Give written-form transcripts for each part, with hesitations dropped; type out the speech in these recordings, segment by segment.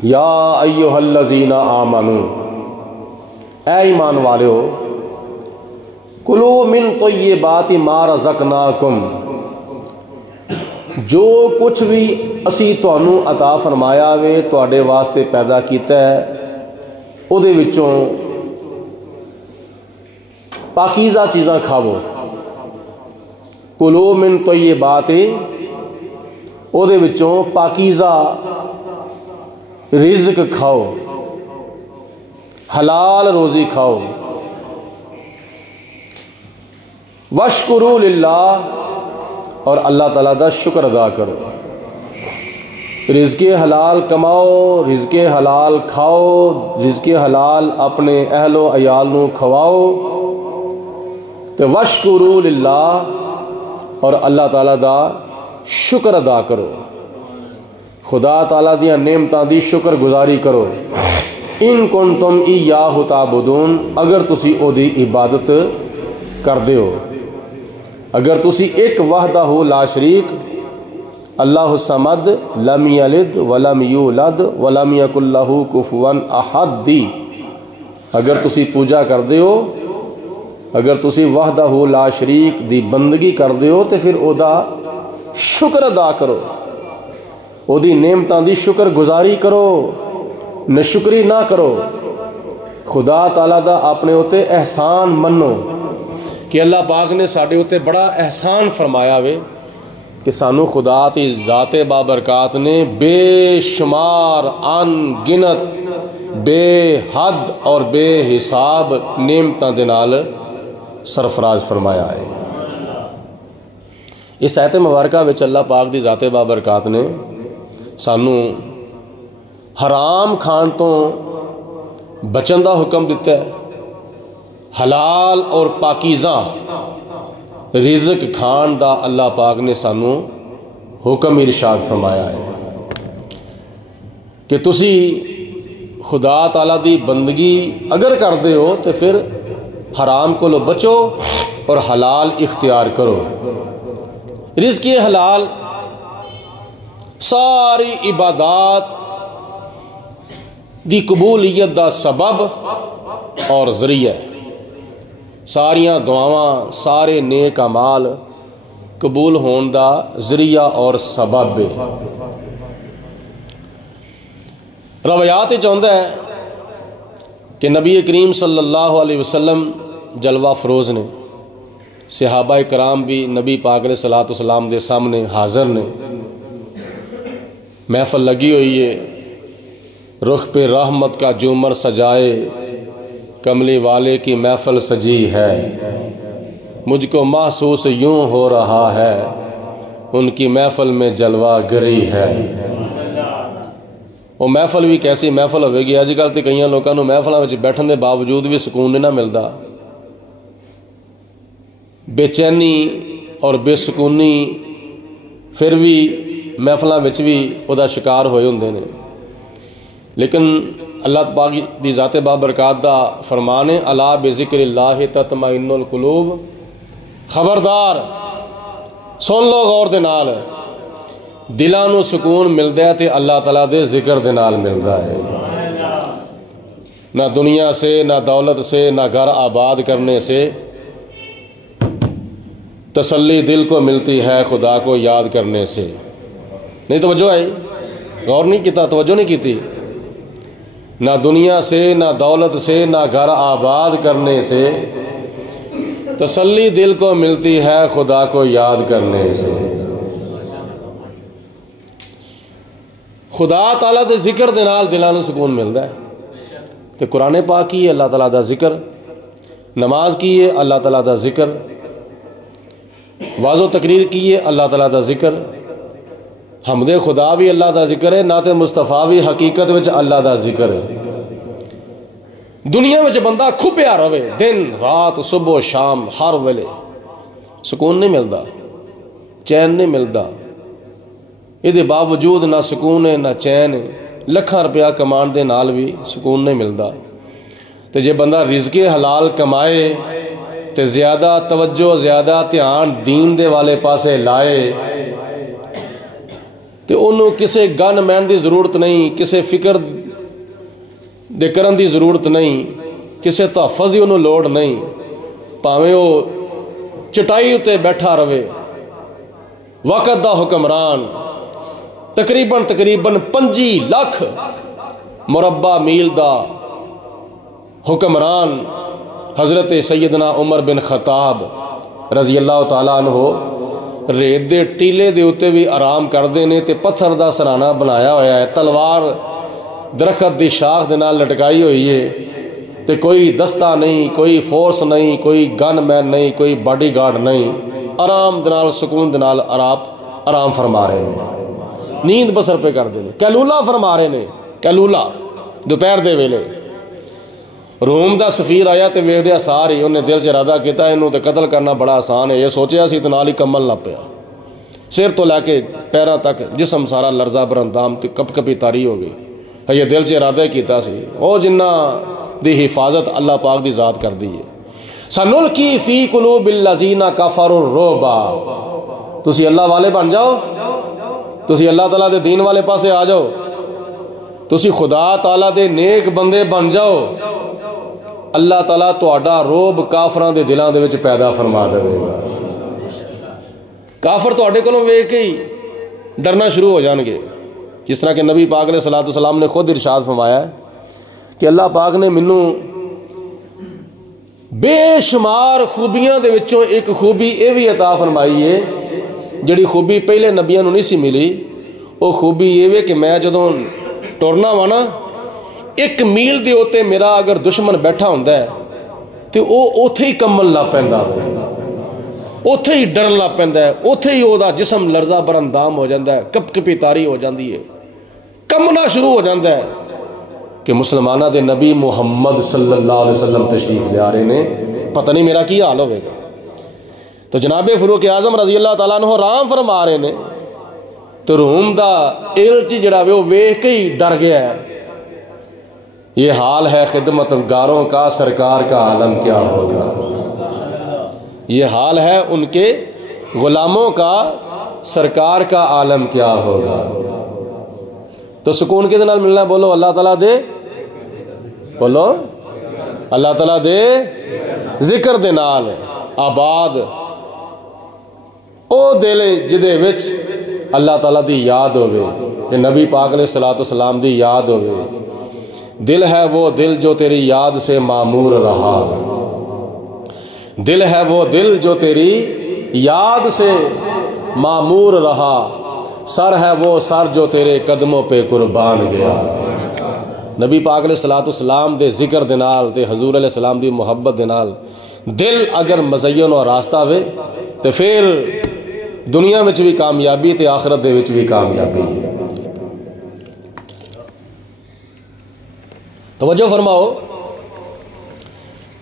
یا ایھا الذین آمنو، اے ایمان والو، کلو من طیبات ما رزقناکم، جو کچھ بھی اسی تانوں عطا فرمایا وے، تواڈے واسطے پیدا کیتا ہے، او دے وچوں پاکیزہ چیزاں کھاؤ۔ کلو من طیبات، او دے وچوں پاکیزہ رزق کھاؤ، حلال روزی کھاؤ۔ واشکروا للہ، اور اللہ تعالیٰ دا شکر ادا کرو۔ رزق حلال کماؤ، رزق حلال کھاؤ، رزق حلال اپنے اہل و عیال نو کھواؤ، تو واشکروا للہ، اور اللہ تعالیٰ دا شکر ادا کرو، خدا تعالیٰ دیا نعمتاں دی شکر گزاری کرو۔ ان کنتم ایاہ تعبدون، اگر تسی او دی عبادت کردے ہو، اگر تسی ایک وحدہ لا شریک، اللہ الصمد، لم یلد ولم یولد ولم یکن لہ کفوا احد دی اگر تسی پوجا کردے ہو، اگر تسی وحدہ لا شریک دی بندگی کردے ہو، تو پھر او دا شکر ادا کرو، او دی نعمتاں دی شکر گزاری کرو، ناشکری نہ کرو۔ خدا تعالیٰ دا اپنے اوتے احسان منو کہ اللہ پاک نے ساڈے اوتے بڑا احسان فرمایا وے کہ سانو خدا تی ذات بابرکات نے بے شمار ان گنت بے حد اور بے حساب نعمتاں دے نال سرفراز فرمایا ہے۔ اس آیت مبارکہ وچ اللہ پاک دی ذات بابرکات نے سانو حرام کھان تو بچن دا حکم دیتا ہے، حلال اور پاکیزہ رزق کھان دا اللہ پاک نے سانو حکم ارشاد فرمایا ہے کہ تسی خدا تعالیٰ دی بندگی اگر کردے ہو تو پھر حرام کو لو بچو اور حلال اختیار کرو۔ رزق حلال ساری عبادات دی قبولیت دا سبب اور ذریعہ ہے، ساریاں دعاواں سارے نیک اعمال قبول ہون دا ذریعہ اور سبب ہے۔ روایات چاہتا ہے کہ نبی کریم صلی اللہ علیہ وسلم جلوہ فروز نے، صحابہ کرام بھی نبی پاک علیہ الصلوۃ والسلام دے سامنے حاضر نے، محفل لگی ہوئی ہے، رخ پہ رحمت کا جومر سجائے کملی والے کی محفل سجی ہے، مجھ کو محسوس یوں ہو رہا ہے ان کی محفل میں جلوہ گری ہے۔ وہ محفل بھی کیسی محفل ہوئے گی، اج کل تو کئی لوگوں کو محفلوں میں بیٹھن دے باوجود بھی سکون نہیں نہ ملتا، بے چینی اور بے سکونی پھر بھی محفلوں میں بھی وہ شکار ہوئے ہوندے نے۔ لیکن اللہ پاک دی ذات بابرکات دا فرمان ہے، الا بذکر اللہ تطمئن القلوب، خبردار سن لو غور دے نال، دلاں نو سکون ملدا ہے تے اللہ تعالیٰ دے ذکر دے نال ملدا ہے۔ نہ دنیا سے، نہ دولت سے، نہ گھر آباد کرنے سے تسلی دل کو ملتی ہے خدا کو یاد کرنے سے۔ نہیں توجہ آئی؟ غور نہیں کیتا، توجہ نہیں کیتی؟ نہ دنیا سے، نہ دولت سے، نہ گھر آباد کرنے سے تسلی دل کو ملتی ہے خدا کو یاد کرنے سے۔ خدا تعالیٰ دے ذکر دے نال دلاں نوں سکون ملدا ہے۔ تے قرآن پاک کی ہے اللہ تعالیٰ دا ذکر، نماز کی ہے اللہ تعالیٰ دا ذکر، واعظ و تقریر کی ہے اللہ تعالیٰ دا ذکر، حمد خدا بھی اللہ دا ذکر ہے، نعت مصطفیٰ بھی حقیقت وچ اللہ دا ذکر ہے۔ دنیا وچ بندہ کھپیا رہے دن رات صبح و شام ہر ویلے، سکون نہیں ملتا، چین نہیں ملتا، یہ باوجود نہ سکون ہے نہ چین ہے، لکھاں روپیہ کمان دے نال بھی سکون نہیں ملتا۔ تو جے بندہ رزق حلال کمائے تے زیادہ توجہ زیادہ دھیان دین دے والے پاسے لائے تو انہوں کسے گن مین دی ضرورت نہیں، کسے فکر دے کرن دی ضرورت نہیں، کسے تحفظ دی انہوں لوڑ نہیں، پاویں وہ چٹائی اتے بیٹھا رہے، وقت دا حکمران، تقریباً 25 لاکھ مربع میل دا حکمران حضرت سیدنا عمر بن خطاب رضی اللہ تعالیٰ عنہ ریت دے ٹیلے دے اتے بھی آرام کردے نے تے پتھر دا سرانہ بنایا ہوا ہے، تلوار درخت دی شاخ دے نال لٹکائی ہوئی ہے، تے کوئی دستہ نہیں، کوئی فورس نہیں، کوئی گن مین نہیں، کوئی باڈی گارڈ نہیں، آرام دے نال سکون دے نال آرام فرما رہے ہیں، نیند بسر پہ کر دے نے، کیلولا فرما رہے نے، کیلولا دوپہر دے ویلے۔ روم دا سفیر آیا تے ویکھ دیا ساری انہیں دل چ ارادہ کیتا انہوں تے قتل کرنا بڑا آسان ہے، یہ سوچیا سی تے نال ہی کمل نہ پیا، سر تو لے کے پیراں تک جسم سارا لرزا برندام تے کپ کپی تاری ہو گئی۔ یہ دل چ ارادہ کیتا سی، او جنہ دی حفاظت اللہ پاک دی ذات کر دی ہے۔ سنلقی فی قلوب الذین کفروا الرعب، تسی اللہ والے بن جاؤ، تسی اللہ تعالیٰ دے دین والے پاسے آ جاؤ، تسی خدا تعالیٰ دے نیک بندے بن جاؤ، اللہ تعالیٰ تہاڈا روب کافراں دے دلاں دے وچ پیدا فرما دے گا۔ کافر تہاڈے کولوں ویکھ کے ہی ڈرنا شروع ہو جان گے، جس طرح کہ نبی پاک علیہ الصلوۃ والسلام نے خود ارشاد فرمایا ہے کہ اللہ پاک نے منوں بے شمار خوبیاں دے وچوں ایک خوبی اے بھی عطا فرمائی ہے جڑی خوبی پہلے نبیاں نوں نہیں سی ملی۔ وہ خوبی یہ وے کہ میں جدوں ٹرنا وا نا 1 میل دے اوتے میرا اگر دشمن بیٹھا ہوندا ہے تے او اوتھے ہی کمن لگ پیندا ہے، اوتھے ہی ڈرن لگ پیندا ہے، اوتھے ہی او دا جسم لرزا برندام ہو جاندا ہے، کپ کپی تاری ہو جاندی ہے، کمنا شروع ہو جاندا ہے کہ مسلمانہ دے نبی محمد صلی اللہ علیہ وسلم تشریف لے آ رہے نے، پتہ نہیں میرا کی حال ہوئے گا۔ تو جناب فاروق اعظم رضی اللہ تعالیٰ عنہ رام فرما رہے نے، تو روم دا ایلچی جڑا وہ ویکھ کے ہی ڈر گیا ہے۔ یہ حال ہے خدمت گاروں کا، سرکار کا عالم کیا ہوگا۔ یہ حال ہے ان کے غلاموں کا، سرکار کا عالم کیا ہوگا۔ تو سکون کے دنال ملنا ہے، بولو اللہ تعالیٰ دے، بولو اللہ تعالیٰ دے ذکر دے نال آباد او دل جدے وچ اللہ تعالیٰ دی یاد ہوئے تے نبی پاک علیہ الصلوۃ والسلام دی یاد ہوئے۔ دل ہے وہ دل جو تیری یاد سے معمور رہا، دل ہے وہ دل جو تیری یاد سے معمور رہا، سر ہے وہ سر جو تیرے قدموں پہ قربان گیا۔ نبی پاک علیہ الصلوۃ والسلام دے ذکر دے نال تے حضور علیہ السلام دی محبت دے نال دل اگر مزین اور راستہ ہوئے تو پھر دنیا وچ بھی کامیابی تے آخرت دے وچ بھی کامیابی۔ توجہ فرماؤ،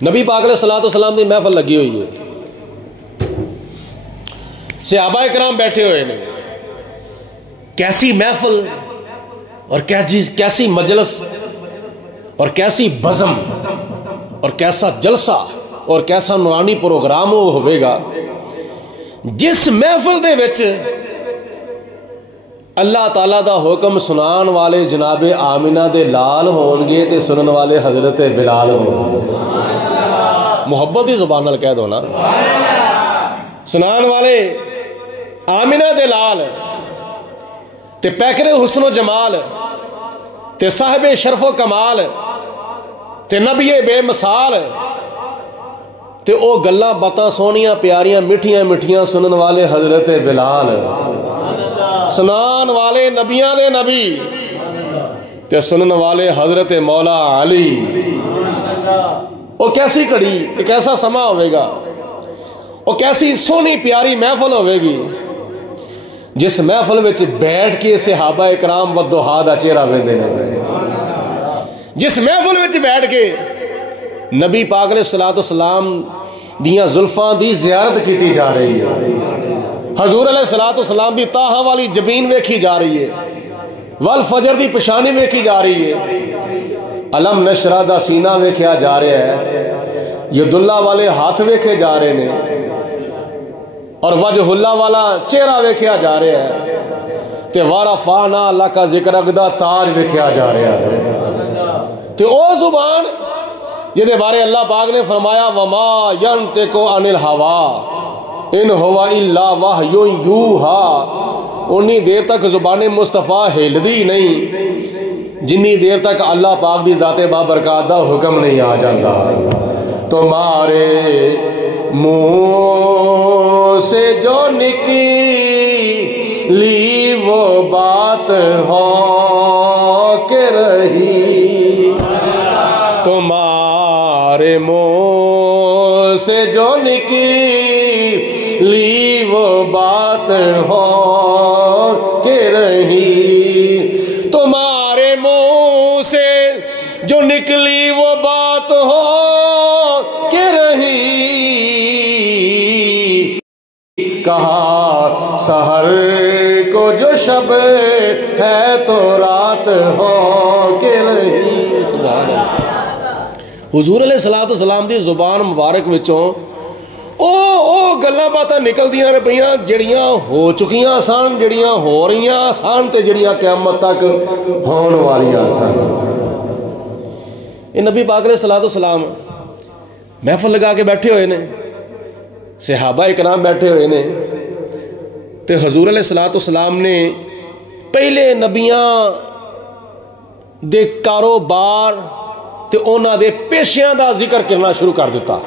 نبی پاک علیہ الصلوۃ والسلام دی محفل لگی ہوئی ہے، صحابہ کرام بیٹھے ہوئے نے، کیسی محفل اور کیسی مجلس اور کیسی بزم اور کیسا جلسہ اور کیسا نورانی پروگرام ہوئے گا جس محفل دے وچ اللہ تعالیٰ دا حکم سنان والے جناب آمنہ دے لال ہون گے تے سنن والے حضرت بلال ہون گے۔ محبت ہی زبان نال کہہ دو نا، سنان والے آمنہ دے لال تے پیکر حسن و جمال تے صاحب شرف و کمال تے نبی بے مثال تے او گلاں باتاں سونیاں پیاریاں مٹھیاں مٹھیاں سنن والے حضرت بلال، سنان والے نبیاں دے نبی تے سنن والے حضرت مولا علی۔ او کیسی کڑی تے کیسا سما ہوئے گا، او کیسی سونی پیاری محفل ہوئے گی جس محفل وچ بیٹھ کے صحابہ اکرام والدہا دا چہرہ ویندے نے، جس محفل وچ بیٹھ کے نبی پاک علیہ الصلوۃ والسلام دیاں زلفاں دی زیارت کیتی جا رہی ہے، حضور علیہ الصلوۃ والسلام دی طٰہٰ والی جبین ویکھی جا رہی ہے، والفجر دی پشانی ویکھی جا رہی ہے، علم نشرہ دا سینہ ویکھیا جا رہا ہے، ید اللہ والے ہاتھ ویکھے جا رہے ہیں اور وجہ اللہ والا چہرہ ویکھیا جا رہا ہے، تے وارفعنا لک ذکرک دا تاج وکھیا جا رہا ہے۔ تے او زبان جہدے بارے اللہ پاک نے فرمایا وما ینطق عن الہوا ان ہوا الا وحی یوحی، انی دیر تک زبان مصطفیٰ ہلدی نہیں جنی دیر تک اللہ پاک دی ذات بابرکات دا حکم نہیں آ جاتا۔ تمہارے منہ سے جو نکلی وہ بات ہو کے رہی، تمہارے منہ سے جو نکلی وہ بات ہو کے رہی، تمہارے منہ سے جو نکلی وہ بات ہو کے رہی، کہا سحر کو جو شب ہے تو رات ہو کے رہی۔ سبحان اللہ۔ حضور علیہ السلام دی زبان مبارک وچوں او گلاں باتاں نکلدیاں نے پیاں جڑیاں ہو چکیاں سن، جڑیاں ہو رہیاں سن تے جڑیاں قیامت تک ہون والیاں سن۔ یہ نبی پاک علیہ السلام محفل لگا کے بیٹھے ہوئے نے، صحابہ اکرام بیٹھے ہوئے نے، تے حضور علیہ السلام نے پہلے نبیاں دے کاروبار تے انہاں دے پیشیاں دا ذکر کرنا شروع کر دیتا۔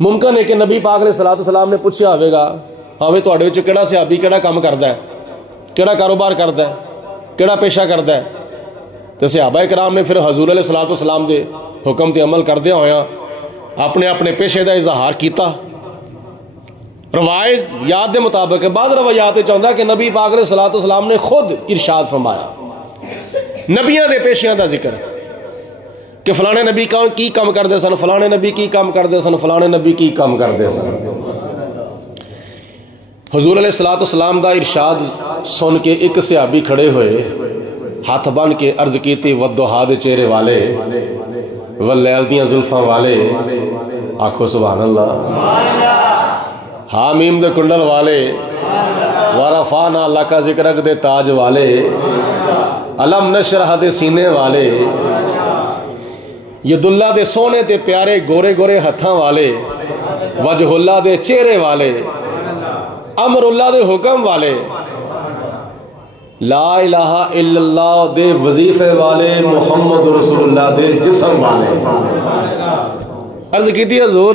ممکن ہے کہ نبی پاک علیہ السلام نے پوچھا ہوئے گا ہوئے تواڈے وچ کیڑا صحابی کیڑا کام کردا ہے، کیڑا کاروبار کردا ہے، کیڑا پیشہ کردا ہے، تے صحابہ کرام نے پھر حضور علیہ السلام دے حکم تے عمل کردے ہویا اپنے اپنے پیشے دا اظہار کیتا۔ روایت یاد دے مطابق بعض روایات چاہتا کہ نبی پاک علیہ السلام نے خود ارشاد فرمایا نبیاں دے پیشیاں دا ذکر کہ فلانے نبی کی کام کردے سن، فلانے نبی کی کام کردے سن، فلانے نبی کی کام کردے سن۔ حضور علیہ السلام دا ارشاد سن کے ایک صحابی کھڑے ہوئے، ہاتھ بن کے عرض کیتی والضحیٰ دے چہرے والے واللیل دیاں زلفاں والے، آکھو سبحان اللہ، حامیم دے کنڈل والے، ورفعنا لک ذکرک دے تاج والے، علم نشرح دے سینے والے، ید اللہ دے سونے تے پیارے گورے گورے ہتھاں والے، وجہ اللہ دے چہرے والے، امر اللہ دے حکم والے، لا الہ الا اللہ دے وظیفے والے، محمد رسول اللہ دے جسم والے۔ عرض کیتی حضور،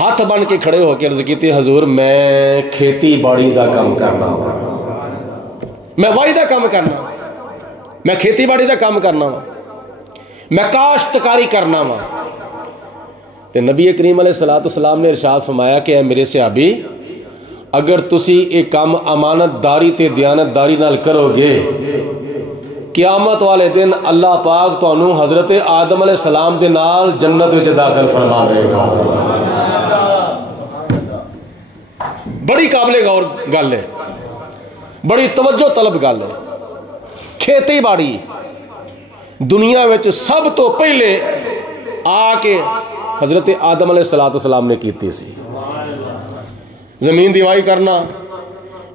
ہاتھ بن کے کھڑے ہو کے عرض کیتی حضور میں کھیتی باڑی دا کام کرنا ہوں، میں وائی دا کام کرنا، میں کھیتی باڑی دا کام کرنا ہوں، میں کاشتکاری کرنا ہوں۔ تے نبی کریم علیہ السلام نے ارشاد فرمایا کہ اے میرے صحابی، اگر تسی ایک کام امانت داری تے دیانت داری نال کرو گے، قیامت والے دن اللہ پاک تانوں حضرت آدم علیہ السلام دے نال جنت وچ داخل فرماوے گا۔ بڑی قابل غور گل ہے، بڑی توجہ طلب گل ہے۔ کھیتی باڑی دنیا وچ سب تو پہلے آ کے حضرت آدم علیہ السلام نے کیتی سی۔ زمین دیوائی کرنا،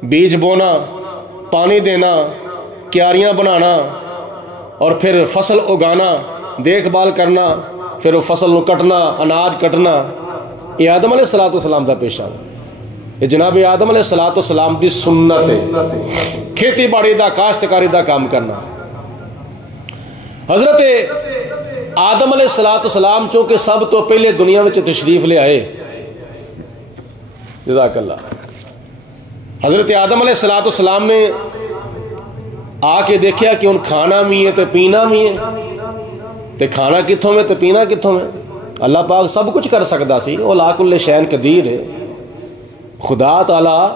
بیج بونا، پانی دینا، کیاریاں بنانا اور پھر فصل اگانا، دیکھ بھال کرنا، پھر وہ فصل نو کٹنا، اناج کٹنا، یہ آدم علیہ السلام دا پیشہ ہے۔ یہ جناب آدم علیہ السلام دی سنت ہے، کھیتی باڑی دا کاشتکاری دا کام کرنا۔ حضرت آدم علیہ السلام چونکہ سب تو پہلے دنیا میں تشریف لے آئے، جزاک اللہ، حضرت آدم علیہ السلام نے آ کے دیکھا کہ ان کھانا بھی ہے تو پینا بھی ہے، تو کھانا کتھوں میں تو پینا کتھوں میں؟ اللہ پاک سب کچھ کر سکتا سی، وہ لا کل شین قدیر ہے۔ خدا تعالیٰ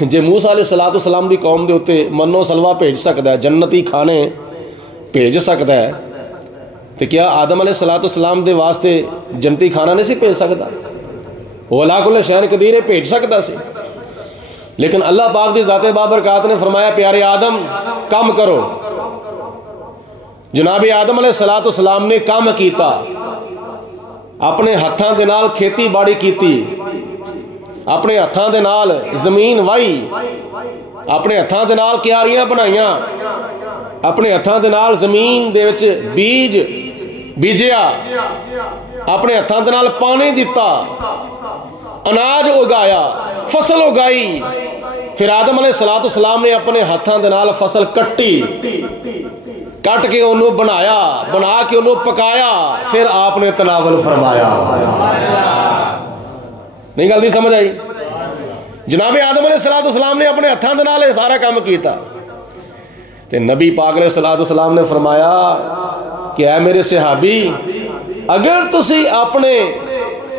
جے موسیٰ علیہ السلام دی قوم دے ہوتے منو سلوہ بھیج سکتا ہے، جنتی کھانے بھیج سکتا ہے، تو کیا آدم علیہ السلام دے واسطے جنتی کھانا نہیں سی بھیج سکتا؟ وہ لا کل شین قدیر ہے، بھیج سکتا سی۔ لیکن اللہ پاک دی ذات بابرکات نے فرمایا پیارے آدم کام کرو۔ جناب آدم علیہ السلام نے کام کیتا، اپنے ہتھاں دے نال کھیتی باڑی کیتی، اپنے ہتھاں دے نال زمین وائی، اپنے ہاتھوں دے نال کیاریاں بنائیاں، اپنے ہاتھوں دے نال زمین دے وچ بیج بیجیا، اپنے ہاتھوں دے نال پانی دیتا، اناج اگایا، فصل اگائی، پھر آدم علیہ السلام نے اپنے ہاتھوں دے نال فصل کٹی، کٹ کے انہوں بنایا، بنا کے انہوں پکایا، پھر آپ نے تناول فرمایا۔ نہیں گل نہیں سمجھ آئی؟ جناب آدم علیہ السلام نے اپنے ہاتھوں دے نال سارا کام کیتا، تے نبی پاک علیہ السلام نے فرمایا کہ اے میرے صحابی، اگر تسی اپنے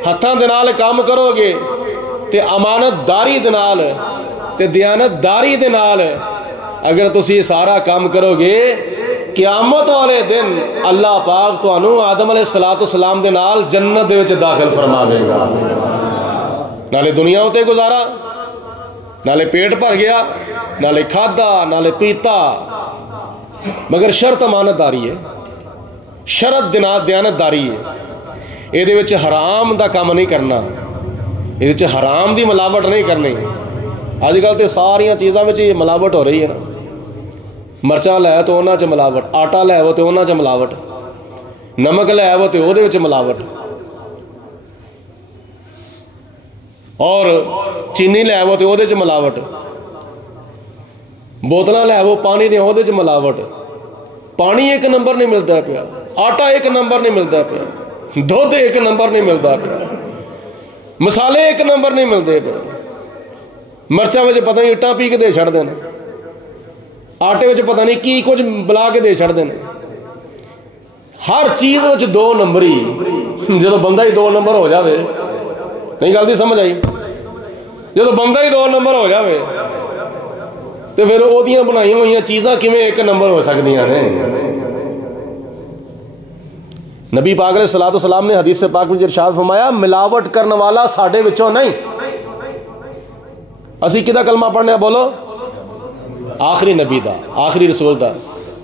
ہاتھوں دے نال کام کرو گے تے امانت داری دے نال تے دیانت داری دے نال اگر تسی سارا کام کرو گے، قیامت والے دن اللہ پاک تانوں آدم علیہ السلام دے نال جنت دے وچ داخل فرما دے گا۔ نالے دنیا ہوتے گزارا، نالے پیٹ بھر گیا، نالے کھادا، نالے پیتا، مگر شرط امانت داری ہے، شرط دیانت داری ہے۔ یہ وچ حرام دا کام نہیں کرنا، یہ وچ حرام دی ملاوٹ نہیں کرنی۔ اج کل تے ساریاں چیزاں وچ یہ ملاوٹ ہو رہی ہے نا، مرچا لے تو انہاں چ ملاوٹ، آٹا لے وہ تو انہاں چ ملاوٹ، نمک لے وہ تو دے وچ ملاوٹ، اور چینی لے وہ تو دے چ ملاوٹ، بوتلاں لے وہ پانی دے دے چ ملاوٹ، پانی ایک نمبر نہیں ملتا پیا، آٹا ایک نمبر نہیں ملتا پیا، دودھ ایک نمبر نہیں ملتا پیا، مسالے ایک نمبر نہیں ملتے پے، مرچاں وچ پتہ نہیں اٹاں پی کے دے چھڑ دینا، آٹے وچ پتہ نہیں کی کچھ بلا کے دے چھڑ دینا، ہر چیز وچ دو نمبری۔ جدو بندہ ہی دو نمبر ہو جاوے، نہیں گل دی سمجھ آئی؟ جدو بندہ ہی دو نمبر ہو جاوے تو پھر وہ بنائی ہوئی چیزاں کیویں ایک نمبر ہو سکدیاں نے؟ نبی پاک علیہ السلام نے حدیث پاک میں ارشاد فرمایا، ملاوٹ کرنے والا ساڈے وچوں نہیں۔ اسی کدا کلمہ پڑھنے بولو؟ آخری نبی دا، آخری رسول دا۔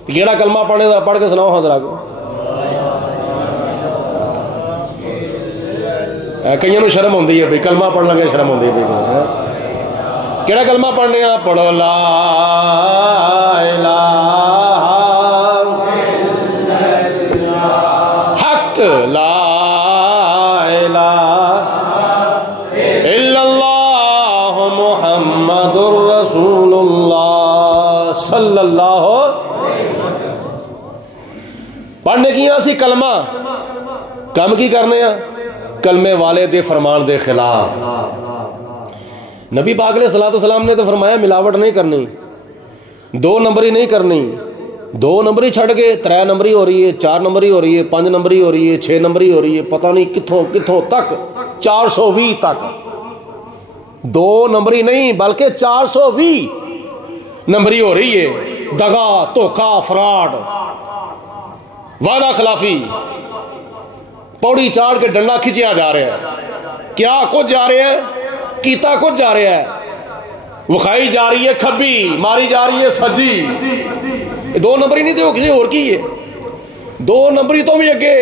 کیڑا کلمہ پڑھنے دا پڑھ کے سناؤ حضرات کو۔ کئیوں نوں شرم ہوندی ہے بھئی کلمہ پڑھن لگے، شرم ہوندی ہے بھئی کیڑا کلمہ پڑھنے آ؟ پڑھو لا الہ حق لا الہ الا اللہ محمد الرسول اللہ صلی اللہ۔ پڑھنے کی اسی کلمہ، کم کی کرنے ہیں؟ کلمے والے دے فرمان دے خلاف۔ نبی پاک علیہ السلام نے تو فرمایا ملاوٹ نہیں کرنی، دو نمبری نہیں کرنی، دو نمبری چھڑ کے 3 نمبری ہو رہی ہے، 4 نمبری ہو رہی ہے، 5 نمبری ہو رہی ہے، 6 نمبری ہو رہی ہے، پتہ نہیں کتھوں تک، 420 تک۔ دو نمبری نہیں بلکہ 420 نمبری ہو رہی ہے۔ دغا، دھوکا، فراڈ، وعدہ خلافی، پوڑی چاڑ کے ڈنڈا کھچیا جا رہا ہے، کیا کچھ جا رہا ہے، کیتا کچھ جا رہا ہے، وکھائی جا رہی ہے کھبی، ماری جا رہی ہے سجی۔ دو نمبری نہیں تو کسی اور کی ہے، دو نمبری تو بھی اگے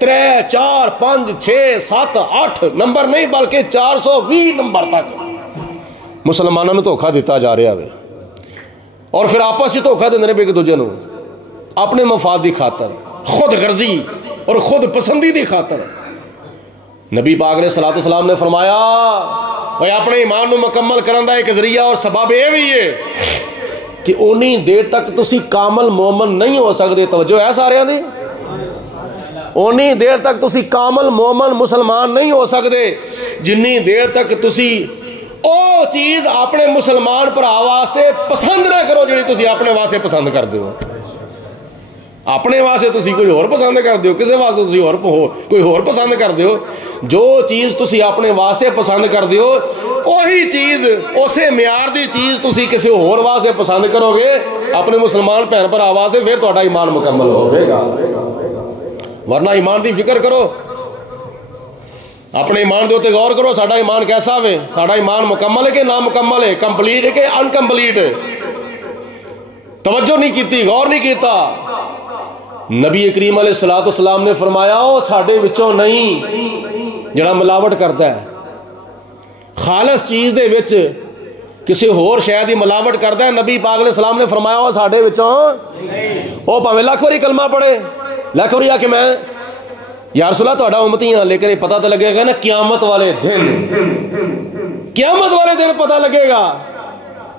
3 4 5 6 7 8 نمبر نہیں بلکہ 420 نمبر تک مسلمانوں نے دھوکھا دیتا جا رہا ہے، اور پھر آپس میں دھوکھا دیندے نے ایک دوجے نوں اپنے مفاد دی خاطر، خود غرضی اور خود پسندی دی خاطر۔ نبی پاک علیہ السلام نے فرمایا وہ اپنے ایمان نو مکمل کرن دا ایک ذریعہ اور سبب یہ بھی ہے کہ اونی دیر تک تسی کامل مومن نہیں ہو سکتے۔ توجہ ہے سارے دی؟ اونی دیر تک تسی کامل مومن مسلمان نہیں ہو سکتے جنی دیر تک تسی او چیز اپنے مسلمان بھرا واسطے پسند نہ کرو جڑی تسی اپنے واسطے پسند کر دیو۔ اپنے واسطے تسی کوئی اور پسند کر دیو، کسے واسطے تسی کوئی اور پسند کر دیو۔ جو چیز تسی اپنے واسطے پسند کر دیو وہی چیز، اسے معیار دی چیز تسی کسی اور واسطے پسند کرو گے اپنے مسلمان بھن بھرا واسطے، پھر تہاڈا ایمان مکمل ہوے گا۔ ورنہ ایمان دی فکر کرو، اپنے ایمان دے اوتے غور کرو، ساڈا ایمان کیسا ہے، ساڈا ایمان مکمل ہے کہ نامکمل ہے، کمپلیٹ ہے کہ انکمپلیٹ ہے۔ توجہ نہیں کیتی، غور نہیں کیتا۔ نبی کریم علیہ السلام نے فرمایا او ساڈے وچوں نہیں جڑا ملاوٹ کرتا ہے، خالص چیز دے وچ کسی ہور شے دی ملاوٹ کردا ہے، نبی پاک علیہ السلام نے فرمایا وہ ساڈے وچوں او بھاویں لاکھ واری کلمہ پڑھے، لاکھ واری کہ میں یا رسول اللہ تہاڈا امتی ہاں، لیکن یہ پتہ تو لگے گا نا قیامت والے دن پتہ لگے گا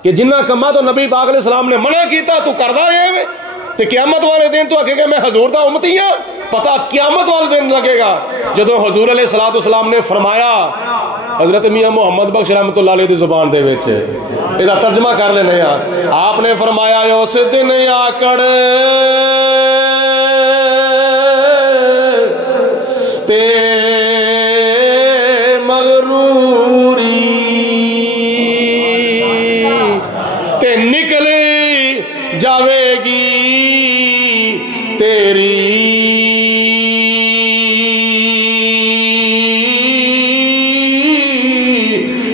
کہ جنہ کما تو نبی پاک علیہ السلام نے منع کیتا تو کردا ہے، تے قیامت والے دن تو آکھے گا میں حضور دا امتی ہاں، پتہ قیامت والے دن لگے گا جدو حضور علیہ السلام نے فرمایا، حضرت میاں محمد بخش رحمت اللہ علیہ دی زبان دے وچ یہ ترجمہ کر لینے ہاں، آپ نے فرمایا اس دن آکڑ تے مغروری تے نکل جاوے گی تیری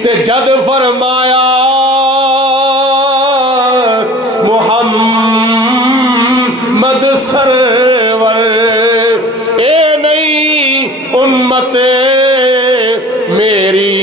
تے جد فرمایا محمد سرور اے نہیں امت میری،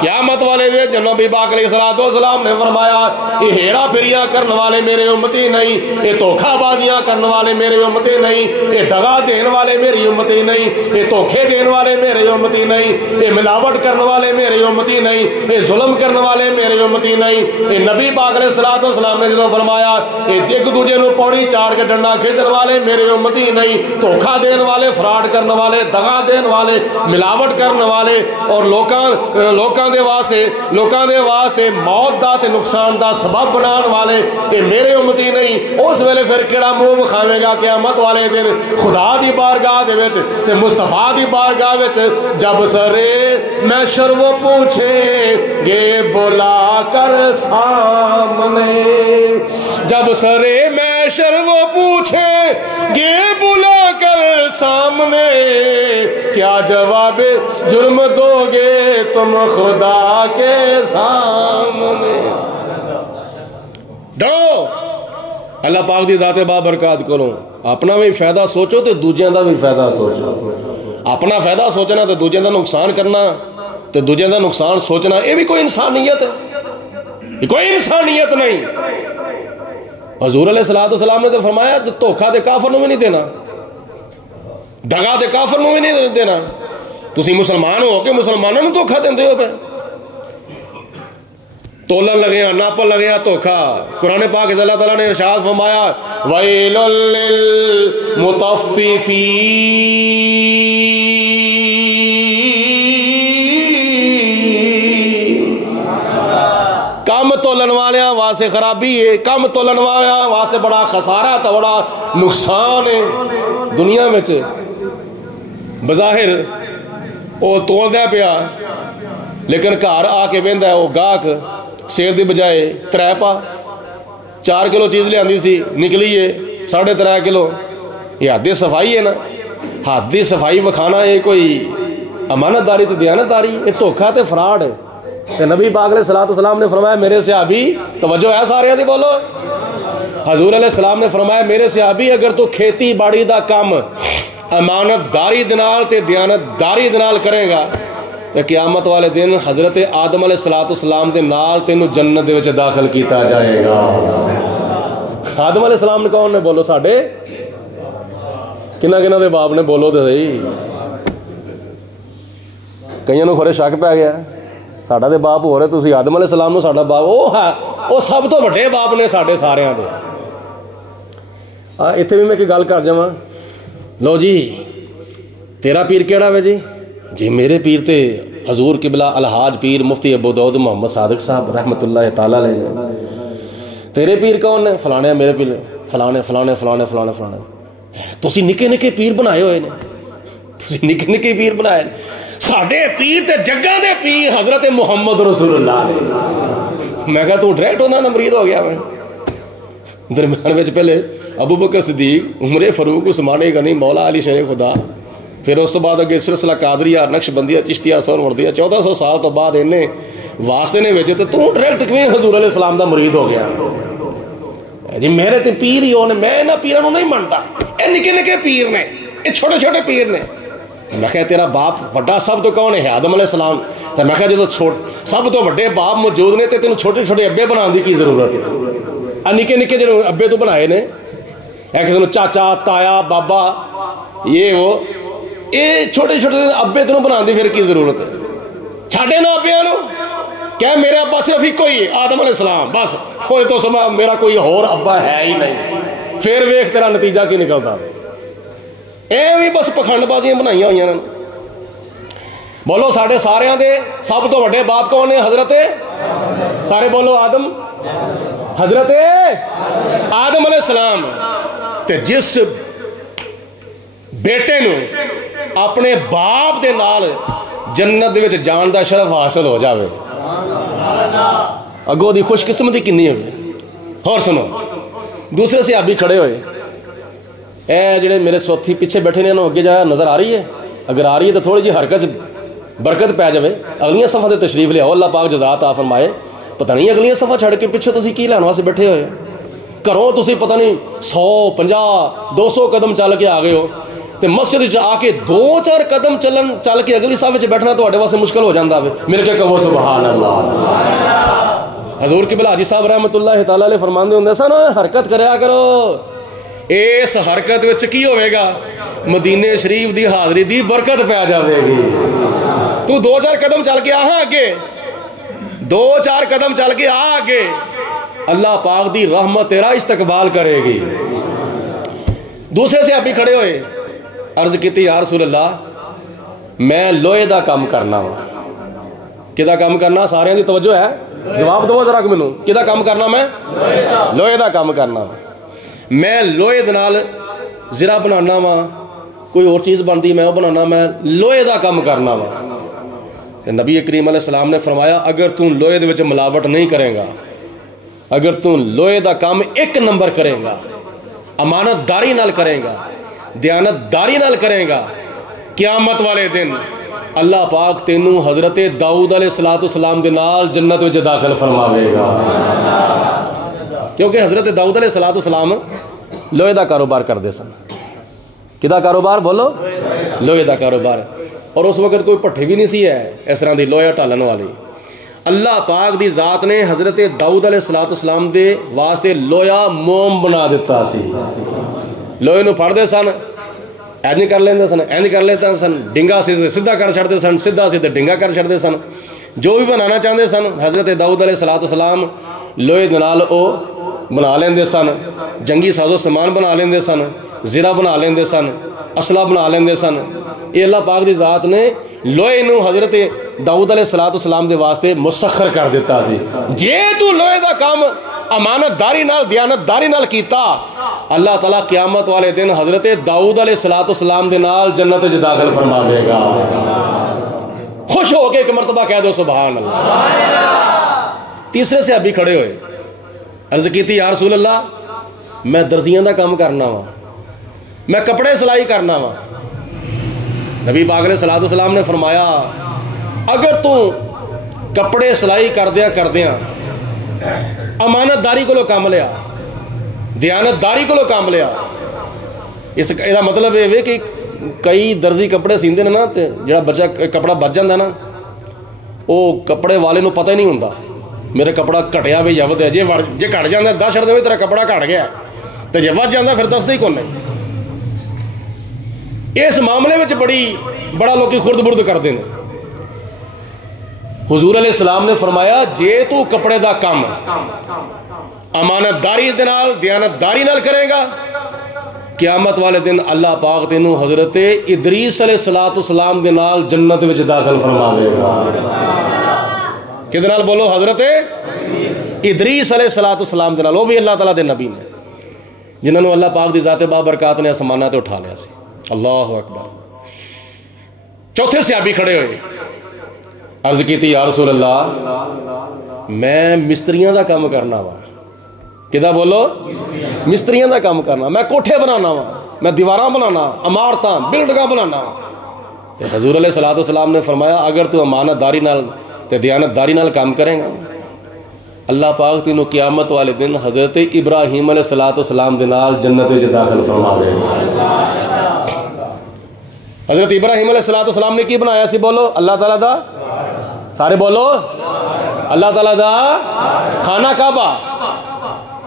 قیامت والے دے نبی پاک علیہ السلام نے فرمایا یہ ہیرا پھریاں کرنے والے میرے امتی نہیں، یہ دھوکھا بازیاں کرنے والے میرے امتی نہیں، یہ دغا دین والے میری امتی نہیں، یہ دھوکھے دین والے میرے امتی نہیں، یہ ملاوٹ کرنے والے میرے امتی نہیں، یہ ظلم کرنے والے میرے امتی نہیں۔ یہ نبی پاک علیہ السلام نے جو فرمایا یہ ایک دوجے نو پوڑی چاڑ کے ڈنڈا کھینچنے والے میرے امتی نہیں، دھوکھا دین والے، فراڈ کرنے والے، دغا دین والے، ملاوٹ کرنے والے اور لوکاں دے واسطے موت دا تے نقصان دا سبب بنان والے یہ میرے امتی نہیں۔ اس ویلے پھر کیڑا منہ وکھاوے گا قیامت والے دن خدا دی بارگاہ دے وچ تے مصطفیٰ دی بارگاہ وچ، جب سرے محشر وہ پوچھیں گے بلا کر سامنے، جب سرے محشر وہ پوچھیں گے بلا کر سامنے، کیا جواب جرم دو گے تم خدا کے سامنے؟ ڈرو اللہ پاک دی ذات بابرکات کرو، اپنا بھی فائدہ سوچو تو دوجیاں دا بھی فائدہ سوچو، اپنا فائدہ سوچنا تو دوجیاں دا نقصان کرنا تو دوجیاں دا نقصان سوچنا، یہ بھی کوئی انسانیت ہے؟ یہ کوئی انسانیت نہیں۔ حضور علیہ السلام نے تو فرمایا دھوکھا تے کافر نو بھی نہیں دینا، دغا تے کافر نو بھی نہیں دینا۔ تسی مسلمان ہو کے مسلمانوں نو دھوکھا دیندے ہو پے، تولن لگے ہیں، ناپن لگے ہیں دھوکھا۔ قرآن پاک اللہ تعالیٰ نے ارشاد فرمایا وَيْلٌ لِّلْمُطَفِّفِينَ، کم تولن والیاں واسطے خرابی ہے، کم تولن والیاں واسطے بڑا خسارہ ہے، بڑا نقصان ہے۔ دنیا میں بظاہر وہ تول دیا پیا لیکن گھر آ کے بہندا ہے وہ گاہک سیر دی بجائے 3 پا 4 کلو چیز لے آندی سی نکلی ہے 3.5 کلو۔ یہ حد صفائی ہے نا، حد صفائی وکھانا یہ کوئی امانت داری تے دیانت داری؟ یہ دھوکھا تے فراڈ ہے۔ تے نبی پاک علیہ السلام نے فرمایا میرے صحابی، توجہ ہے سارے دی بولو، حضور علیہ السلام نے فرمایا میرے صحابی اگر تو کھیتی باڑی دا کام امانت داری دنال تے دیانت داری دنال کرے گا تو قیامت والے دن حضرت آدم علیہ السلام دے نال تینو جنت دے وچ داخل کیتا جائے گا۔ آدم علیہ السلام نے کون نے بولو ساڈے کنہ دے باپ نے بولو تے صحیح، کئیاں نوں خورے شک پہ گیا ساڈا تے باپ ہو رہے تسی آدم علیہ السلام نو ساڈا باپ وہ سب تو بڑے باپ نے ساڈے ساریاں دے۔ ایتھے بھی میں ایک گل کر جاواں، لو جی تیرا پیر کیڑا وے جی میرے پیر تے حضور قبلہ الحاج پیر مفتی ابو داؤد محمد صادق صاحب رحمت اللہ تعالیٰ علیہ نے۔ تیرے پیر کون نے؟ فلانے میرے پیر فلانے فلانے فلانے فلانے فلانے۔ تسی نکے نکے پیر بنائے ہوئے نے، تسی نکے نکے پیر بنائے، ساڈے پیر تے جگہ دے پیر حضرت محمد رسول اللہ نے۔ میں کہا تو ڈائریکٹ ہونا نا مرید ہو گیا میں۔ درمیان وچ پہلے ابو بکر صدیق، عمر فاروق، عثمان غنی، مولا علی شیر خدا، پھر اس تو بعد اگے سلسلہ قادریہ، نقش بندیہ، چشتیہ، سور وردیہ، 1400 سال تو بعد انہیں واسطے نے ویچے تو ڈائریکٹ کیویں حضور علیہ السلام دا مرید ہو گیا جی؟ میرے تے پیر ہی ہونے، میں نہ پیراں نوں نہیں منتا، اے نکے نکے پیر نے، اے چھوٹے چھوٹے پیر نے۔ میں کہا تیرا باپ وڈا سب تو کون ہے؟ آدم علیہ السلام. تو میں کہا جو سب تو وڈے باپ موجود نے تو تینوں چھوٹے چھوٹے ابے بنانے کی ضرورت ہے؟ نکے نکے جڑے ابے تو بنائے نے، ایک تینوں چاچا تایا بابا یہ وہ، یہ چھوٹے چھوٹے ابے تینوں بنانے کی پھر کی ضرورت ہے؟ چھاڑے نا ابیاں نو، کیا میرے ابا صرف ایک ہی ہے آدم علیہ السلام، بس کوئی تو سما میرا کوئی اور ابا ہے ہی نہیں. پھر ویخ تیرا نتیجہ کی نکلتا ہے. اے بھی بس پکھنڈ بازیاں بنائی ہوئی ہیں. بولو ساڑھے سارے دے سب تو وڈے باپ کون نے؟ حضرت سارے بولو آدم، حضرت آدم علیہ السلام. تے جس بیٹے نو اپنے باپ دے نال جنت دے وچ جان دا شرف حاصل ہو جاوے، اگوں دی خوش قسمتی کنی ہوگی. اور سنو، دوسرے صحابی کھڑے ہوئے، اے جڑے میرے سوتھی پیچھے بیٹھے نے انہوں اگے جایا نظر آ رہی ہے؟ اگر آ رہی ہے تو تھوڑی جی حرکت برکت پی جائے. اگلیاں صفحہ تے تشریف لے آؤ، اللہ پاک جزا عطا فرمائے. پتہ نہیں اگلیاں صفحہ چھڑ کے پیچھے تسی کی لین واسطے بیٹھے ہوئے؟ گھروں تسی پتہ نہیں 100 50 200 قدم چل کے آ گئے ہو، تے مسجد آ کے 2-4 قدم چل کے اگلی صف بیٹھنا تو واسطے مشکل ہو جاتا ہے. میرے کے کہو سبحان اللہ. حضور قبلہ حاجی صاحب رحمۃ اللہ تعالی علیہ فرماندے ہوندے سن، حرکت کریا کرو. اس حرکت وچ کی ہوئے گا؟ مدینے شریف دی حاضری دی برکت پہ جاوے گی. تو 2-4 قدم چل کے آہاں اگے، 2-4 قدم چل کے آ اگے، اللہ پاک دی رحمت تیرا استقبال کرے گی. دوسرے سے ابھی کھڑے ہوئے، عرض کیتی یا رسول اللہ میں لوہے دا کام کرنا وا. کدا کام کرنا؟ سارے دی توجہ ہے، جواب دو ذرا مینوں. کدا کام کرنا؟ میں لوہے دا کام کرنا. میں لوہے دے نال زرا بنانا وا، کوئی اور چیز بنتی میں وہ بنانا، میں لوہے دا کام کرنا وا. نبی کریم علیہ السلام نے فرمایا اگر تو لوہے دے وچ ملاوٹ نہیں کرے گا، اگر تو لوہے دا کام 1 نمبر کرے گا، امانت داری نال کرے گا، دیانت داری نال کرے گا، قیامت والے دن اللہ پاک تینوں حضرت داؤد علیہ السلام دے نال جنت وچ داخل فرماوے گا. کیونکہ حضرت داؤد علیہ السلام لوہے دا کاروبار کرتے سن. کدا کاروبار؟ بولو، لوہے دا کاروبار. اور اس وقت کوئی پٹھی بھی نہیں سی ہے اس طرح دی لوہا ٹالن والی. اللہ پاک دی ذات نے حضرت داؤد علیہ السلام دے واسطے لوہا موم بنا دیتا سی. لوہے نو پھڑ دے سن، اینج کر لیندے سن، اینج کر لیتے سن، ڈنگا سیدھا کر چھڑتے سن، سیدھا سیدھا ڈنگا کر چھڑتے سن. جو بھی بنانا چاہتے سن حضرت داؤد علیہ السلام لوہے دے نال او بنا لیندے سن. جنگی ساز و سامان بنا لیندے سن، زرہ بنا لیندے سن، اسلحہ بنا لیندے سن. یہ اللہ پاک دی ذات نے لوہے نو حضرت داؤد علیہ السلام دے واسطے مسخر کر دیتا سی. جے تو لوہے دا کام امانت داری نال دیانت داری نال کیتا، اللہ تعالیٰ قیامت والے دن حضرت داؤد علیہ السلام دے نال جنت وچ داخل فرماوے گا. خوش ہو کے ایک مرتبہ کہہ دو سبحان اللہ. تیسرے سے ابھی کھڑے ہوئے، عرض کیتی یا رسول اللہ میں درزیاں دا کام کرنا وا، میں کپڑے سلائی کرنا وا. نبی پاک علیہ السلام نے فرمایا اگر تو کپڑے سلائی کردیاں امانت داری کو کام لیا، دیانت داری کو کام لیا، اس کا مطلب یہ کہ کئی درزی کپڑے سیندے نا تے جڑا بچہ کپڑا بچ جاندہ نا وہ کپڑے والے نو پتہ ہی نہیں ہوندہ میرے کپڑا کٹیا بھی یا ودیا. جے کٹ جاندہ دس شرط ہوئی تیرا کپڑا کٹ گیا تو جے وچ جاندہ پھر دستے ہی کون نہیں. اس معاملے میں بڑا لوگی خرد برد کرتے ہیں. حضور علیہ السلام نے فرمایا جے تو کپڑے دا کام امانت داری دے نال دیانت داری نال کرے گا، قیامت والے دن اللہ پاک تینوں حضرت ادریس علیہ السلام دے نال جنت وچ داخل فرماوے گا. کدے نال؟ بولو، حضرت ادریس علیہ السلام دے نال. وہ بھی اللہ تعالیٰ دے نبی نے جنہوں نے اللہ پاک دی ذات بابرکات نے آسماناں تے اٹھا لیا سی. اللہ اکبر. چوتھے صحابی کھڑے ہوئے، عرض کیتی یا رسول اللہ میں مستریاں دا کام کرنا وا. کدا؟ بولو، مستریاں دا کام کرنا. میں کوٹھے بنانا وا، میں دیواراں بنانا، عمارتاں بلڈنگاں بنانا. حضور علیہ السلام نے فرمایا اگر تو امانت داری نال تے دیانت داری نال کام کریں گا، اللہ پاک تینوں قیامت والے دن حضرت ابراہیم علیہ السلام دے نال جنت وچ داخل فرماوے گا. حضرت ابراہیم علیہ السلام نے کی بنایا سی؟ بولو اللہ تعالیٰ دا، سارے بولو اللہ تعالیٰ دا خانہ کعبہ۔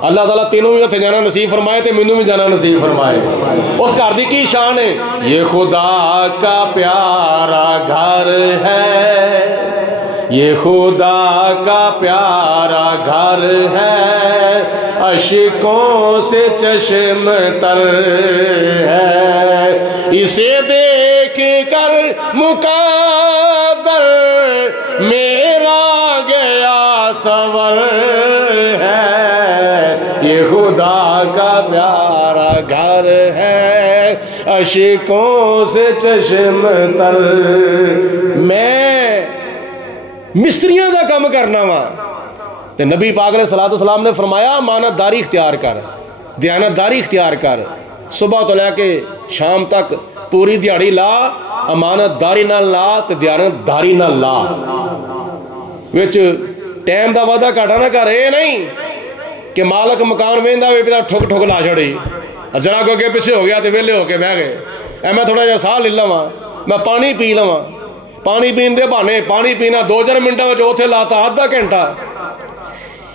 اللہ تعالیٰ تینوں بھی اتنے جانا نصیب فرمائے تے مینوں بھی جانا نصیب فرمائے۔ اس گھر دی کی شان ہے؟ یہ خدا کا پیارا گھر ہے، یہ خدا کا پیارا گھر ہے، اشکوں سے چشم تر ہے، اسے دیکھ کر مقدر میرا گیا سور ہے، یہ خدا کا پیارا گھر ہے، اشکوں سے چشم تر۔ میں مستریاں دا کام کرنا وا تے نبی پاک علیہ السلام نے فرمایا امانت داری اختیار کر، دیانت داری اختیار کر، صبح تو لے کے شام تک پوری دیہڑی لا، امانت داری نہ لا تے دیانت داری نہ لا، وچ ٹائم دا وعدہ گھاٹا نہ کر۔ اے نہیں کہ مالک مکان ویندا ہوئے پتا ٹھک ٹھک لا چھڑی، ذرا کو اگے پیچھے ہو گیا تے ویلے ہو کے بہ گئے، اے میں تھوڑا جہا ساہ لے لواں، میں پانی پی لواں، پانی پین دے بہانے پانی پینا 2-4 منٹاں وچ اوتھے لاتا آدھا گھنٹہ۔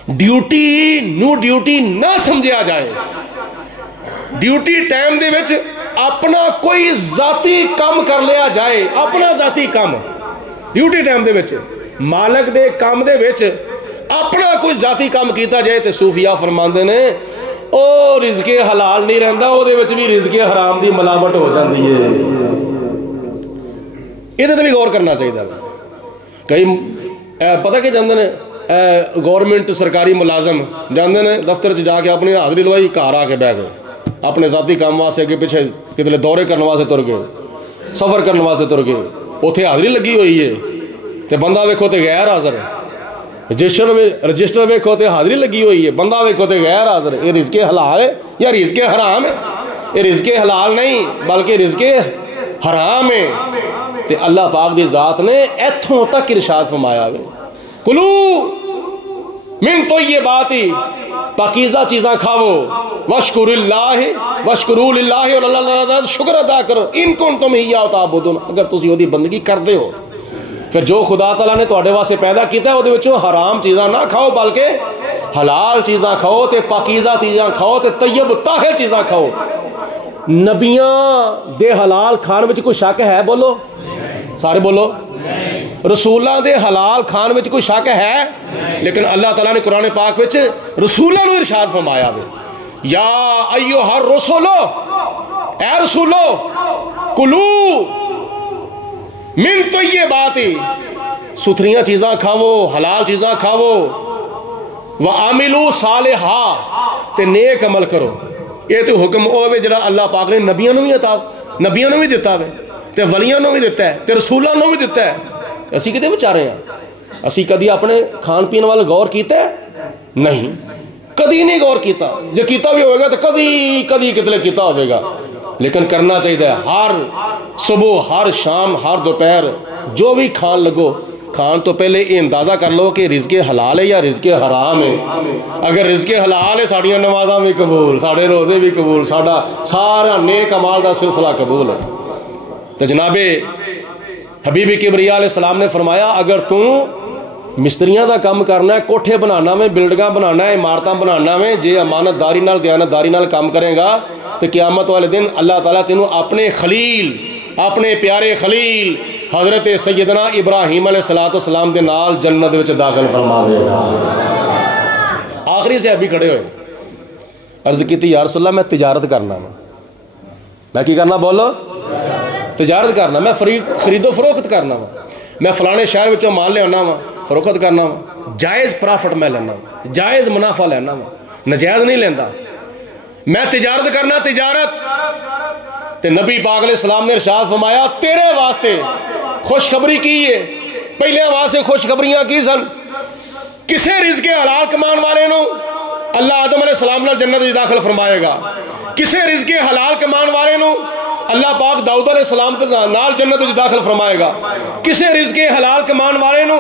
ڈیوٹی نو ڈیوٹی نہ سمجھیا جائے، ڈیوٹی ٹائم دے وچ اپنا کوئی ذاتی کام کر لیا جائے، اپنا ذاتی کام ڈیوٹی ٹائم دے وچ، مالک دے کام دے وچ اپنا کوئی ذاتی کام کیتا جائے تے صوفیاء فرماندے نے او رزق حلال نہیں رہندا، او دے وچ بھی رزق حرام دی ملاوٹ ہو جاندی ہے۔ یہ تو بھی غور کرنا چاہیے۔ کئی پتہ کہ جاندے نے گورنمنٹ سرکاری ملازم جاندے نے دفتر چ جا کے اپنی حاضری لوائی، گھر آ کے بہ گئے، اپنے ذاتی کام واسطے اگے پیچھے کتنے دورے کرنے واسطے تر گئے، سفر کرنے واسطے تر گئے، اتنے حاضری لگی ہوئی ہے تے بندہ ویکھو تے غیر حاضر ہے، رجسٹر ویکھو تے حاضری لگی ہوئی ہے، بندہ ویکھو تے غیر حاضر ہے۔ یہ رزق حلال ہے یا رزق حرام ہے؟ یہ رزق حلال نہیں بلکہ رزق حرام ہے۔ تے اللہ پاک دی ذات نے ایتھوں تک ارشاد فرمایا ہے کلو من طیبات، پاکیزہ چیزاں کھاؤ، واشکر اللہ واشکروا للہ، اور اللہ تعالیٰ شکر ادا کرو، ان کنتم ایاہ تعبدون، اگر تسی وہ دی بندگی کردے ہو۔ پھر جو خدا تعالیٰ نے تواڈے واسطے پیدا کیتا ہے وہ دے وچوں حرام چیزاں نہ کھاؤ بلکہ حلال چیزاں کھاؤ تے پاکیزہ چیزاں کھاؤ تے طیب طاہر چیزاں کھاؤ۔ نبیاں دے حلال کھان وچ کوئی شک ہے؟ بولو سارے بولو، رسولاں دے حلال کھان وچ کوئی شک ہے؟ لیکن اللہ تعالیٰ نے قرآن پاک وچ رسولاں نو ارشاد فرمایا ہے یا ایھا الرسول، اے رسولو کلو من طیبات، ستھریاں چیزاں کھاؤ، حلال چیزاں کھاؤ، وعملوا صالحا، تے نیک عمل کرو۔ یہ تو حکم ہوئے جڑا اللہ پاک نے نبیوں نو بھی عطا، نبیوں نو بھی دیتا ہے تے ولیاں نو بھی دیتا ہے تے رسولاں نو بھی دیتا ہے۔ اسی کدے بچارے ہیں؟ اسی کدی اپنے کھان پین والے غور کیتا ہے؟ نہیں، کدی نہیں غور کیتا، جے کیتا بھی ہوئے گا تو کدی کدی کتلے کیتا ہوئے گا۔ لیکن کرنا چاہیے ہر صبح ہر شام ہر دوپہر جو بھی کھان لگو، کھان تو پہلے یہ اندازہ کر لو کہ رزق حلال ہے یا رزق حرام ہے۔ اگر رزق حلال ہے ساڑیاں نمازاں بھی قبول، ساڑے روزے بھی قبول، ساڑا سارا نیک اعمال دا سلسلہ قبول ہے۔ تو جناب حبیب کبریا علیہ السلام نے فرمایا اگر تو مستریاں دا کام کرنا ہے، کوٹھے بنانا میں، بلڈنگاں بنانا ہے، عمارتاں بنانا میں، جے امانت داری نال دیانت داری نال کام کریں گا تو قیامت والے دن اللہ تعالیٰ تینوں اپنے خلیل، اپنے پیارے خلیل حضرت سیدنا ابراہیم علیہ السلام دے نال جنت وچ داخل فرماوے گا۔ آخری صحابی کھڑے ہوئے، عرض کیتی یا رسول اللہ میں تجارت کرنا وا۔ میں کی کرنا؟ بولو تجارت کرنا، میں خرید و فروخت کرنا وا، میں فلانے شہر وچوں مال لے آنا وا، فروخت کرنا وا، جائز پرافٹ میں لینا وا، جائز منافع لینا وا، نجائز نہیں لیندا۔ میں تجارت کرنا تجارت، تے نبی پاک علیہ السلام نے ارشاد فرمایا تیرے واسطے خوشخبری کی ہے۔ پہلے واسطے خوشخبریاں کی سن، کسے رزق حلال کمان والے نو اللہ آدم علیہ السلام نے جنت وچ داخل فرمائے گا، کسے رزق حلال کمان والے نو اللہ پاک داؤد علیہ السلام دے نال جنت وچ داخل فرمائے گا. کسے رزق حلال کمان والے نو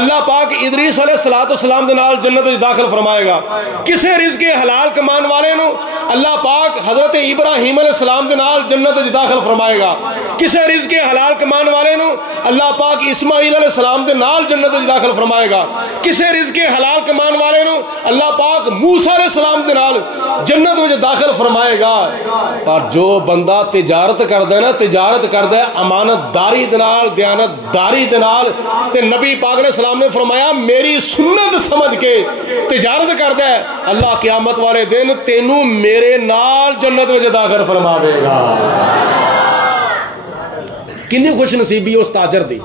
اللہ پاک ادریس علیہ السلام دے نال جنت وچ داخل فرمائے گا. کسے رزق حلال کمان والے نو اللہ پاک حضرت ابراہیم علیہ السلام دے نال جنت وچ داخل فرمائے گا. کسے رزق حلال کمان والے نو اللہ پاک اسماعیل علیہ السلام دے نال جنت وچ داخل فرمائے گا. کسے رزق حلال کمان والے نو اللہ پاک موسیٰ علیہ السلام دے نال جنت وچ داخل فرمائے گا. پر جو بندہ تجارت کردا ہے نا، تجارت کردا ہے امانت داری دے نال، دیانت داری دے نال، تے نبی پاک علیہ السلام نے فرمایا میری سنت سمجھ کے تجارت کردا ہے، اللہ قیامت والے دن تینوں میرے نال جنت وچ داخل فرماوے گا. کنی خوش نصیبی اس تاجر دی،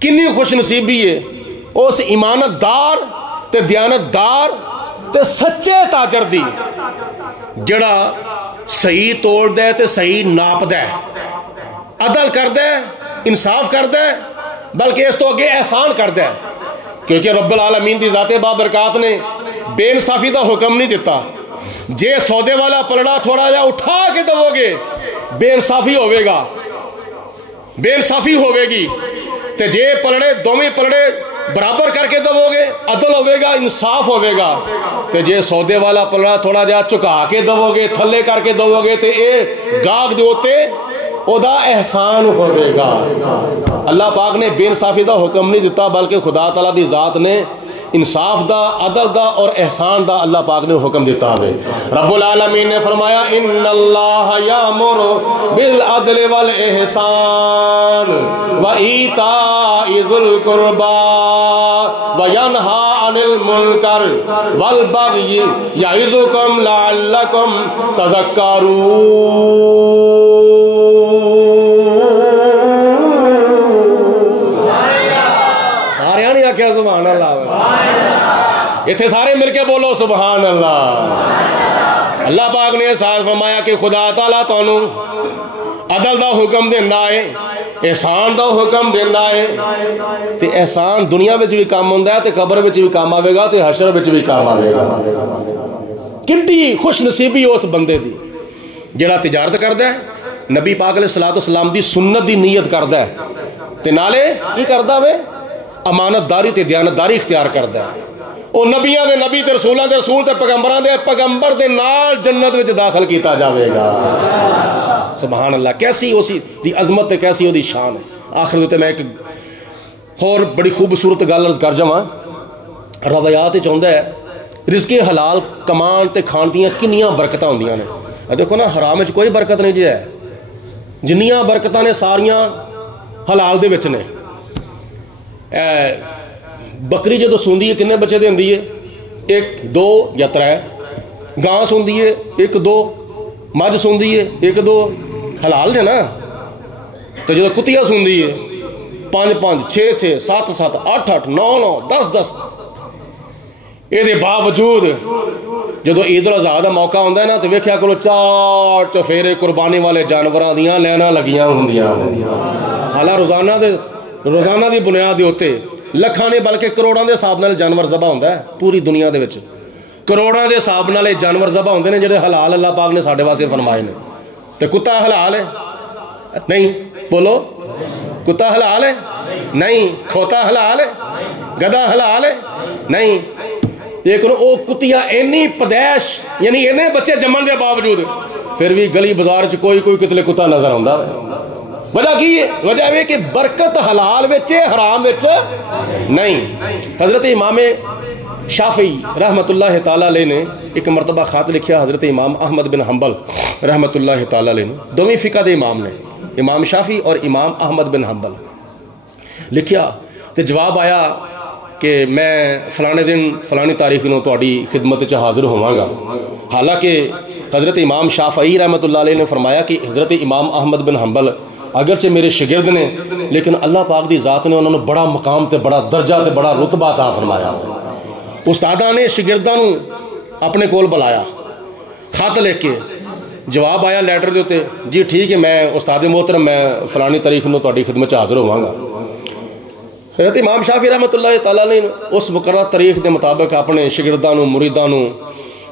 کنی خوش نصیبی ہے اس امانت دار تے دیانت دار تے سچے تاجر دی جڑا صحیح توڑ دے تے صحیح ناپ دے، عدل کر دے، انصاف کر دے، بلکہ اس تو اگے احسان کر دے. کیونکہ رب العالمین دی ذات بابرکات نے بے انصافی دا حکم نہیں دیتا. جے سودے والا پلڑا تھوڑا جا اٹھا کے دو گے بے انصافی ہوئے گا، بے انصافی ہوئے گی. تے جے پلڑے دوویں پلڑے برابر کر کے دو گے عدل ہوئے گا، انصاف ہوئے گا. تے جے سودے والا پلڑا تھوڑا جا چکا کے دو گے، تھلے کر کے دو گے تے اے گاگ دیوتے او دا احسان ہوئے گا. اللہ پاک نے بے انصافی دا حکم نہیں دیتا، بلکہ خدا تعالیٰ دی ذات نے انصاف دا، عدل دا اور احسان دا اللہ پاک نے حکم دیتا ہے. رب العالمین نے فرمایا ان اللہ یامر بالعدل والاحسان وایتاء ذی القربی وینہی عن المنکر والبغی یعظکم لعلکم تذکرون. سارے نہیں آکھیا سبحان اللہ، اتھے سارے مل کے بولو سبحان اللہ. اللہ پاک نے ساتھ فرمایا کہ خدا تعالیٰ تانوں عدل دا حکم دیندا ہے، احسان دا حکم دیندا ہے. تے احسان دنیا وچ بھی کام ہوندا ہے تے قبر وچ بھی کام آوے گا تے حشر وچ بھی کام آوے گا. کڈی خوش نصیبی اس بندے دی جڑا تجارت کردا ہے، نبی پاک علیہ السلام دی سنت دی نیت کردا ہے تے نالے کی کردا وے امانت داری تے دیانت داری اختیار کردا ہے. او نبیاں دے نبی تے رسولاں دے رسول تے پیغمبراں دے پیغمبر دے نال جنت وچ داخل کیتا جاوے گا. سبحان اللہ، کیسی اسی دی عظمت تے کیسی او دی شان ہے. آخر تے میں ایک اور بڑی خوبصورت گل عرض کر جاواں. روایات وچ ہوندا ہے رزق حلال کمان تے کھان دیاں کنیاں برکتاں ہوندیاں نے. دیکھو نا حرام وچ کوئی برکت نہیں جی ہے، جنیاں برکتاں نے ساریاں حلال دے وچ نے. بکری جدو سوندی ہے کنے بچے دے ہوندی ہے؟ ایک دو یا ترے. گاں سوندی ہے ایک دو، مجھ سوندی ہے ایک دو، حلال نے نا. تو جدو کتیا سوندی ہے 5 5 6 6 7 7 8 8 9 9 10 10. یہ دے باوجود جدو عید الاضحیٰ دا موقع ہوندہ ہے نا تو ویکھیا کرو چار چفیرے قربانی والے جانوراں دیاں لینا لگیاں ہوندیاں. حالا روزانہ دی بنیاد ہوتے لکھاں نے بلکہ کروڑاں دے حساب نال جانور ذبح ہوندا ہے پوری دنیا دے وچ. کروڑاں دے حساب نال جانور ذبح ہوندے نے جڑے حلال اللہ پاک نے ساڈے واسطے فرمائے نے. تے کتا حلال ہے؟ نہیں بولو. کتا حلال ہے؟ نہیں. کھوتا حلال ہے؟ گدھا حلال ہے؟ نہیں. لیکن او کتیا اینی پدیش یعنی اینے بچے جمن دے باوجود پھر بھی گلی بازار چ کوئی کتلے کتا نظر آندا ہے. وجہ کی ہے؟ وجہ یہ کہ برکت حلال وچے حرام وچ نہیں. حضرت امام شافعی رحمت اللہ تعالیٰ علیہ نے ایک مرتبہ خط لکھیا حضرت امام احمد بن حنبل رحمت اللہ تعالیٰ علیہ نے. دوویں فقہ دے امام نے، امام شافعی اور امام احمد بن حنبل. لکھیا تے جواب آیا کہ میں فلانے دن فلانی تاریخ نو تہاڈی خدمت وچ حاضر ہوواں گا. حالانکہ حضرت امام شافعی رحمت اللہ علیہ نے فرمایا کہ حضرت امام احمد بن حنبل اگرچہ میرے شگرد نے لیکن اللہ پاک دی ذات نے انہوں نے بڑا مقام تے بڑا درجہ تے بڑا رتبہ عطا فرمایا. استاداں نے شگرداں نو اپنے کول بلایا، خط لکھ کے جواب آیا لیٹر دے تے جی ٹھیک ہے میں استاد محترم میں فلانی تاریخ نو تہاڈی خدمت حاضر ہوواں گا. حضرت امام شافعی رحمت اللہ تعالیٰ نے اس مقررہ تاریخ دے مطابق اپنے شگرداں نو مریداں نو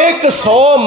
100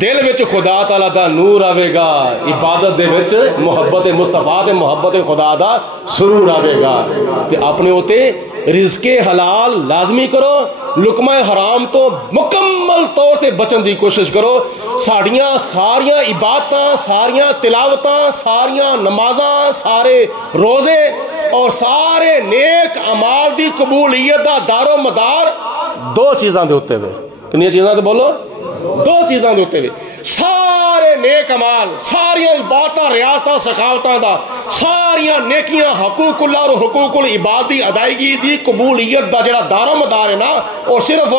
دل وچ خدا تعالیٰ دا نور آوے گا، عبادت دے وچ محبت مصطفیٰ تے محبت خدا دا سرور آوے گا۔ تے اپنے ہوتے رزق حلال لازمی کرو، لقمہ حرام تو مکمل طور تے بچن دی کوشش کرو۔ ساڑیاں ساریاں عبادتاں، ساریاں تلاوتاں، ساریاں نمازاں، سارے روزے اور سارے نیک اعمال دی قبولیت دا دار و مدار دو چیزاں دے ہوتے ہوئے، کنی چیزاں تے بولو؟ دو چیزاں دے ہوتے ہوئے سارے نیک اعمال، ساریاں عبادتاں، ریاستاں، سخاوتاں دا، ساریاں نیکیاں، حقوق اللہ اور حقوق العباد دی ادائیگی دی قبولیت دا جڑا دار و مدار ہے نا، اور صرف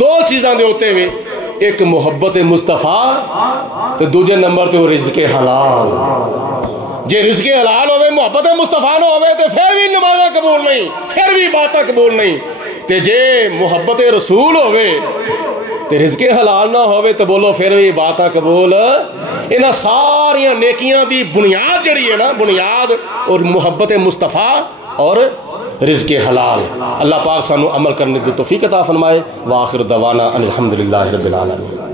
دو چیزاں دے ہوتے ہوئے، ایک محبت مصطفیٰ تے دوجے نمبر تے وہ رزق حلال۔ جے رزق حلال ہوئے محبت مصطفیٰ نہ ہوئے تو پھر بھی نمازاں قبول نہیں، پھر بھی عبادتاں قبول نہیں۔ تے جے محبت رسول ہوئے تے رزق حلال نہ ہوئے تو بولو پھر بھی عبادتاں قبول۔ انہاں ساریاں نیکیاں دی بنیاد جڑی ہے نا، بنیاد اور محبت مصطفیٰ اور رزق حلال۔ اللہ پاک سانو عمل کرنے کی توفیق عطا فرمائے۔ وآخر دعوانا ان الحمدللہ رب العالمین۔